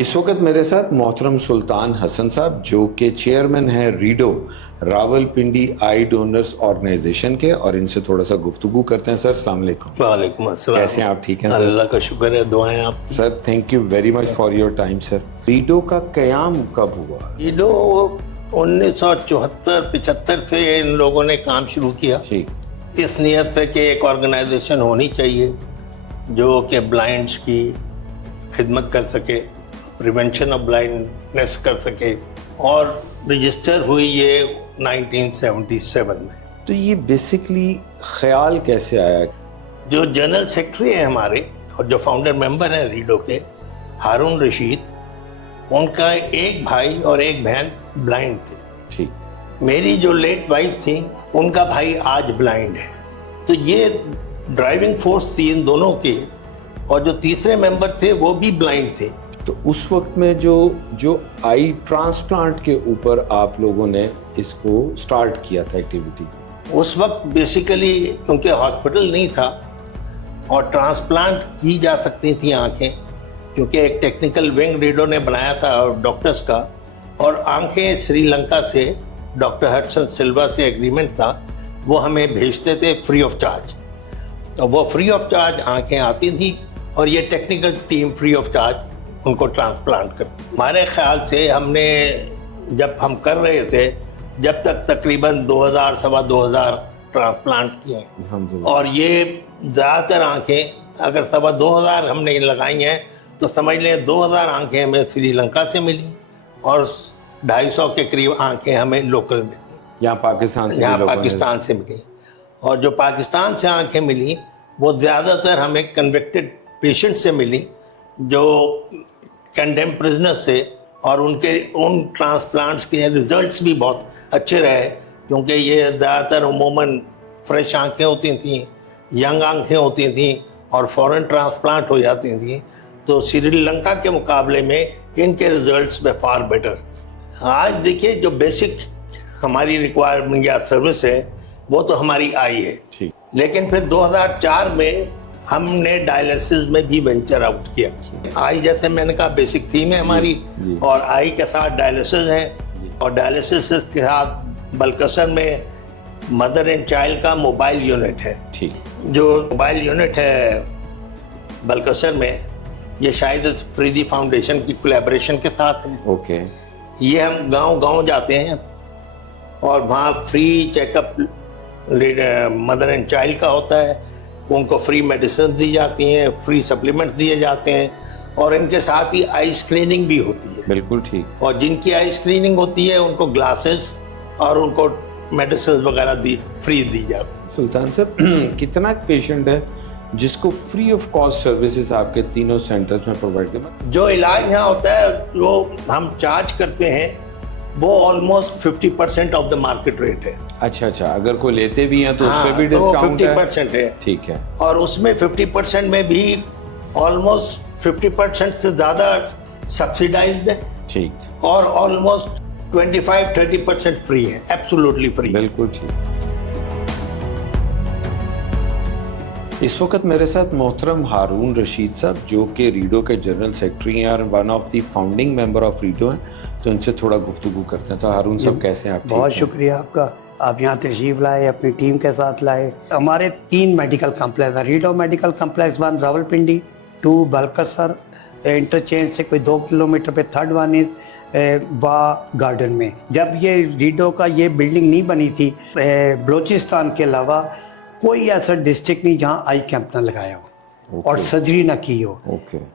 इस वक्त मेरे साथ मोहतरम सुल्तान हसन साहब जो कि चेयरमैन है रीडो रावलपिंडी आई डोनर्स ऑर्गेनाइजेशन के, और इनसे थोड़ा सा गुफ्तगू करते हैं। सर अस्सलाम वालेकुम। वालेकुम अस्सलाम। कैसे हैं आप? ठीक हैं सर? अल्लाह का शुक्र है, दुआएं आप। Sir thank you very much for your time. Sir redo का क़याम कब हुआ? रीडो 1974-75 से इन लोगों ने काम शुरू किया, ठीक, इस नियत से कि एक ऑर्गेनाइजेशन होनी चाहिए जो कि ब्लाइंड्स की खिदमत कर सके, प्रिवेंशन ऑफ ब्लाइंडनेस कर सके, और रजिस्टर हुई ये 1977 में। तो ये बेसिकली ख्याल कैसे आया? जो जनरल सेक्रेटरी हैं हमारे और जो फाउंडर मेंबर हैं रीडो के, हारून रशीद, उनका एक भाई और एक बहन ब्लाइंड थे। ठीक, मेरी जो लेट वाइफ थी उनका भाई आज ब्लाइंड है। तो ये ड्राइविंग फोर्स थी इन दोनों के, और जो तीसरे मेंबर थे वो भी ब्लाइंड थे। तो उस वक्त में जो आई ट्रांसप्लांट के ऊपर आप लोगों ने इसको स्टार्ट किया था एक्टिविटी, उस वक्त बेसिकली क्योंकि हॉस्पिटल नहीं था और ट्रांसप्लांट की जा सकती थी आंखें, क्योंकि एक टेक्निकल विंग रीडो ने बनाया था डॉक्टर्स का, और आंखें श्रीलंका से डॉक्टर हडसन सिल्वा से एग्रीमेंट था, वो हमें भेजते थे फ्री ऑफ चार्ज। तो वो फ्री ऑफ चार्ज आंखें आती थी और ये technical team free of charge उनको ट्रांसप्लांट करती। हमारे ख्याल से हमने जब हम कर रहे थे जब तक तकरीबन 2000 सवा 2000 ट्रांसप्लांट किए, और ये ज़्यादातर आंखें अगर सवा 2000 हमने लगाई हैं तो समझ लें 2000 आंखें हमें श्रीलंका से मिली और 250 के करीब आंखें हमें लोकल मिली, यहाँ पाकिस्तान से मिली। और जो पाकिस्तान से आंखें मिली वो ज़्यादातर हमें कन्विक्टेड पेशेंट से मिली, जो कंडेम प्रिजनर से, और उन ट्रांसप्लांट्स के रिजल्ट्स भी बहुत अच्छे रहे, क्योंकि ये ज़्यादातर उमूमन फ्रेश आंखें होती थी, यंग आंखें होती थी, और फॉरेन ट्रांसप्लांट हो जाती थी। तो श्रीलंका के मुकाबले में इनके रिजल्ट्स में फार बेटर। आज देखिए जो बेसिक हमारी रिक्वायरमेंट या सर्विस है वो तो हमारी आई है, ठीक। लेकिन फिर 2004 में हमने डायलिसिस में भी वेंचर आउट किया। आई जैसे मैंने कहा बेसिक थीम है हमारी, और आई के साथ डायलिसिस है, और डायलिसिस के साथ बलकसर में मदर एंड चाइल्ड का मोबाइल यूनिट है, ठीक। जो मोबाइल यूनिट है बलकसर में, ये शायद फरीदी फाउंडेशन की कोलैबोरेशन के साथ है। ओके। ये हम गांव जाते हैं और वहाँ free checkup mother and child का होता है, उनको फ्री मेडिसिन दी जाती हैं, फ्री सप्लीमेंट दिए जाते हैं, और इनके साथ ही आई स्क्रीनिंग भी होती है। बिल्कुल ठीक। और जिनकी आई स्क्रीनिंग होती है उनको ग्लासेस और उनको मेडिसिन वगैरह फ्री दी जाती है। सुल्तान साहब कितना पेशेंट है जिसको फ्री ऑफ कॉस्ट सर्विसेज आपके तीनों सेंटर्स में प्रोवाइड कर? जो इलाज यहाँ होता है जो हम चार्ज करते हैं वो almost 50% of the market rate है। अच्छा, अगर कोई लेते भी हैं तो उस पर भी तो डिस्काउंट 50% है। ठीक है। और उसमें 50% में भी ऑलमोस्ट 50% से ज्यादा सब्सिडाइज्ड है, ठीक, और ऑलमोस्ट 25-30% फ्री है, एब्सोल्युटली फ्री। बिल्कुल ठीक। इस वक्त मेरे साथ मोहतरम हारून रशीद साहब जो कि रीडो के जनरल सेक्रेटरी हैं और one of the founding member of redo हैं, तो इनसे थोड़ा गुफ्तगू करते हैं। तो हारून साहब कैसे हैं आप? बहुत शुक्रिया आपका, आप यहाँ तशरीफ़ लाए, अपनी टीम के साथ लाए। हमारे 3 मेडिकल कम्प्लेक्स हैं, रीडो medical complex 1 Rawalpindi, 2 Balkasar interchange से कोई 2 किलोमीटर पे, 3rd वन इज वाह गार्डन में। जब ये रीडो का ये बिल्डिंग नहीं बनी थी, बलूचिस्तान के अलावा कोई ऐसा डिस्ट्रिक्ट नहीं जहाँ आई कैंप ना लगाया हो और सर्जरी ना की हो।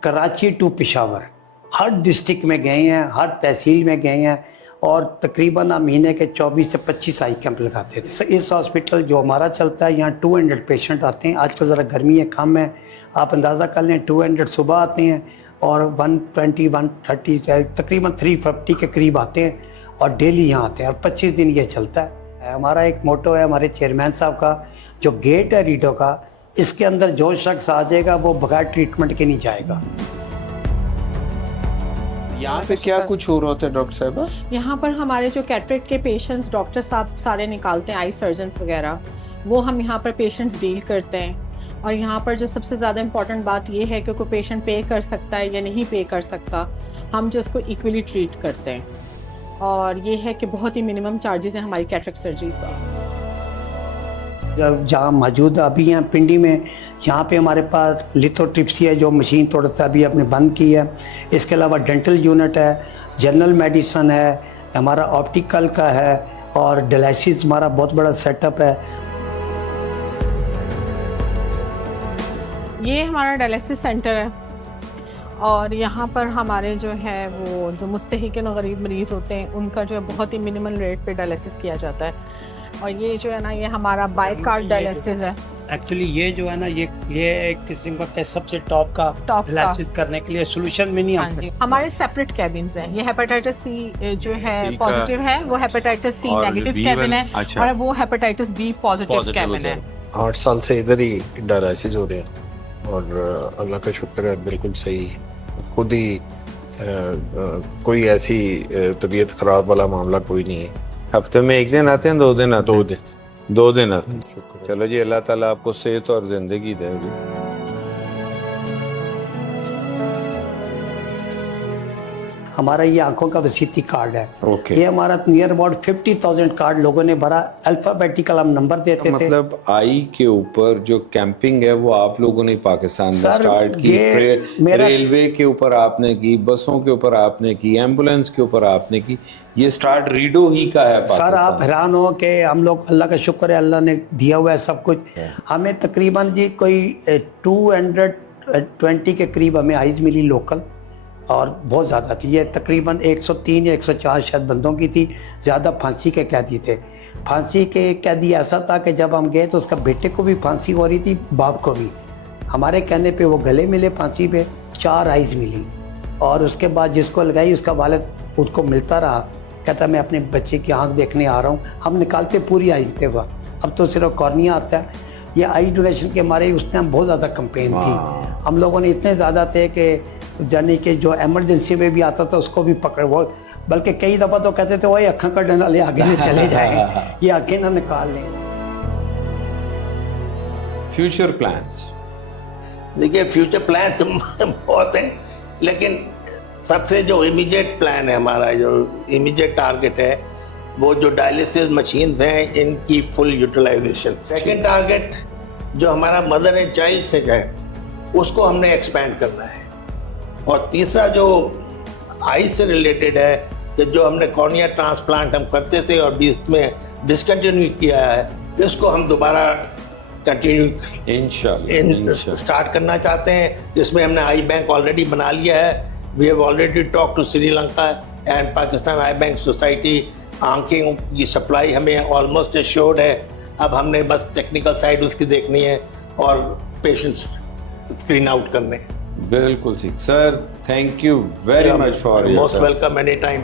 कराची टू पेशावर हर डिस्ट्रिक्ट में गए हैं, हर तहसील में गए हैं, और तकरीबन महीने के 24 से 25 आई कैंप लगाते थे। इस हॉस्पिटल जो हमारा चलता है यहाँ 200 पेशेंट आते हैं। आजकल ज़रा गर्मी है, कम है, आप अंदाज़ा कर लें 200 सुबह आते हैं और 120-130 तकरीबन 350 के करीब आते हैं, और डेली यहाँ आते हैं, और 25 दिन ये चलता है। हमारा एक मोटो है हमारे चेयरमैन साहब का, जो गेट है रीडो का, इसके अंदर जो शख्स आ जाएगा वो बगैर ट्रीटमेंट के नहीं जाएगा। यहाँ पे क्या कुछ हो रहा होता है डॉक्टर साहब? यहाँ पर हमारे जो कैटरेक्ट के पेशेंट्स डॉक्टर साहब सारे निकालते हैं, आई सर्जन्स वगैरह, वो हम यहाँ पर पेशेंट्स डील करते हैं। और यहाँ पर जो सबसे ज़्यादा इम्पॉर्टेंट बात ये है कि कोई पेशेंट पे कर सकता है या नहीं पे कर सकता, हम जो उसको इक्वली ट्रीट करते हैं। और ये है कि बहुत ही मिनिमम चार्जेस हैं हमारी कैटरेक्ट सर्जरीज का। जहाँ मौजूद अभी हैं पिंडी में, यहाँ पे हमारे पास लिथोट्रिप्सी है जो मशीन थोड़ा सा अभी अपने बंद की है। इसके अलावा डेंटल यूनिट है, जनरल मेडिसन है, हमारा ऑप्टिकल का है और डायलिसिस हमारा बहुत बड़ा सेटअप है। ये हमारा डायलिसिस सेंटर है और यहाँ पर हमारे जो है वो जो मुस्तहिक़िन और गरीब मरीज़ होते हैं उनका जो है बहुत ही मिनिमल रेट पे डायलिसिस किया जाता है। और ये जो है ना ये हमारा बाई कार्ड डायलिसिस है। एक्चुअली ये जो है ना ये एक किस्म का सबसे टॉप का डायलिसिस करने के लिए सोल्यूशन में नहीं आता। हमारे सेपरेट कैबिन्स हैं। ये हेपेटाइटिस सी जो है पॉजिटिव है, वो हेपेटाइटिस सी नेगेटिव कैबिन है। अच्छा। और वो हेपेटाइटिस बी पॉजिटिव कैबिन है। 8 साल से इधर ही डायलिसिस हो रहे हैं और अल्लाह का शुक्र है बिल्कुल सही। खुद ही कोई ऐसी तबीयत खराब वाला मामला कोई नहीं है। हफ्ते में 1 दिन आते हैं, 2 दिन आते हैं? 2 दिन आते हैं। शुक्र। चलो जी, अल्लाह ताला आपको सेहत और जिंदगी दे। हमारा ये आंखों का वसीयती कार्ड है। ओके। ये हमारा नियर अबाउट 50,000 कार्ड लोगों ने भरा। अल्फाबेटिकल हम नंबर देते थे। मतलब आई के ऊपर जो कैंपिंग है वो आप लोगों ने पाकिस्तान में स्टार्ट की, रेलवे के ऊपर आपने की, बसों के ऊपर आपने की, एम्बुलेंस के ऊपर आपने की। ये स्टार्ट रीडो ही का है पाकिस्तान। सर आप हैरान हो कि हम लोग, अल्लाह का शुक्र है, अल्लाह ने दिया हुआ है सब कुछ। हमें तकरीबन जी कोई 220 के करीब हमें आइज़ मिली लोकल, और बहुत ज़्यादा थी। ये तकरीबन 103 या 104 शायद बंदों की थी। ज़्यादा फांसी के कैदी थे। फांसी के कैदी ऐसा था कि जब हम गए तो उसका बेटे को भी फांसी हो रही थी, बाप को भी। हमारे कहने पे वो गले मिले फांसी पे, 4 आइज़ मिली। और उसके बाद जिसको लगाई उसका वालिद उसको मिलता रहा, कहता मैं अपने बच्चे की आँख देखने आ रहा हूँ। हम निकालते पूरी आई थे वह, अब तो सिर्फ कॉर्निया आता है। ये आई डोनेशन के हमारे उस टाइम बहुत ज़्यादा कंपेन थी। हम लोगों ने इतने ज़्यादा थे कि जाने के जो एमरजेंसी में भी आता था उसको भी पकड़, वो बल्कि कई दफ़ा तो कहते थे वही अक्खा कटने वाले आगे में चले जाएंगे, ये आंखें ना निकाल लें। Future plans? देखिए फ्यूचर प्लान तो बहुत हैं, लेकिन सबसे जो इमीडिएट प्लान है हमारा, जो इमीडिएट टारगेट है, वो जो डायलिसिस मशीन हैं इनकी फुल यूटिलाइजेशन। सेकेंड टारगेट जो हमारा मदर एंड चाइल्ड से है उसको हमने एक्सपेंड करना है। और तीसरा जो आई से रिलेटेड है कि जो हमने कॉर्निया ट्रांसप्लांट हम करते थे और बीच में डिसकंटिन्यू किया है, इसको हम दोबारा कंटिन्यू इंशाल्लाह स्टार्ट करना चाहते हैं, जिसमें हमने आई बैंक ऑलरेडी बना लिया है। We have already talk to Sri Lanka and Pakistan eye bank society. आंखें की सप्लाई हमें ऑलमोस्ट एश्योर्ड है। अब हमने बस टेक्निकल साइड उसकी देखनी है और पेशेंट्स स्क्रीन आउट करने हैं। बिल्कुल ठीक sir, thank you very much for most welcome any time.